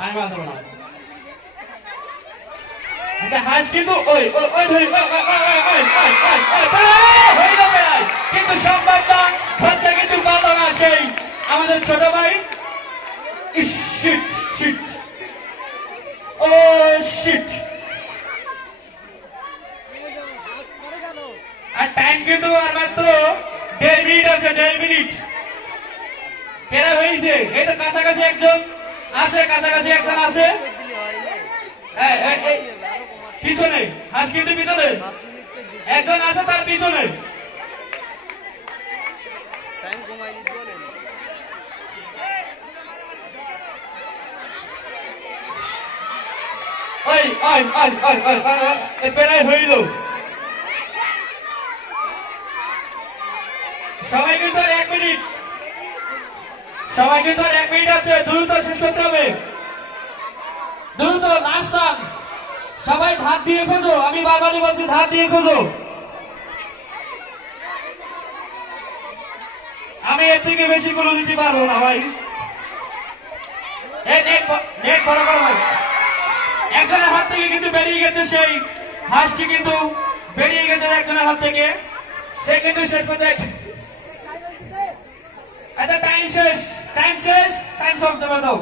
আমি বাঁধব না। আচ্ছা হাঁস কিন্তু ওই ওই ওই ধরি হইল বেড়াই, কিন্তু সম্মানটা ধরতে কিন্তু পারল না সেই আমাদের ছোট ভাই। শিট শিট ও শিট। আর টাইম কিন্তু আর মাত্র 1.5 মিনিট আছে, 1.5 মিনিট কেনা হয়েছে। এই তো কাছাকাছি একজন আছে, কাছাকাছি একজন আছে পিছনে, হাঁস কিন্তু পিছনে একজন আছে, তার পিছনে ওই ওই ওই ওই ওই পেরাই হইল। সবাই কিন্তু 1 মিনিট, সবাই কিন্তু 1 মিনিট আছে, দ্রুত শেষ করতে হবে, দ্রুত লাস্ট চান্স। সবাই ধার দিয়ে খোঁজো, আমি বারবারই বলছি ধার দিয়ে খোঁজো। আমি এর থেকে বেশি গুলো দিতে পারবো না ভাই। একজনের হাত থেকে কিন্তু বেরিয়ে গেছে, সেই হাঁসটি কিন্তু বেরিয়ে গেছে একজনের হাত থেকে, সে কিন্তু শেষ করতে। আচ্ছা টাইম শেষ, টাইম শেষ, টাইম সমাপ্ত করে দাও।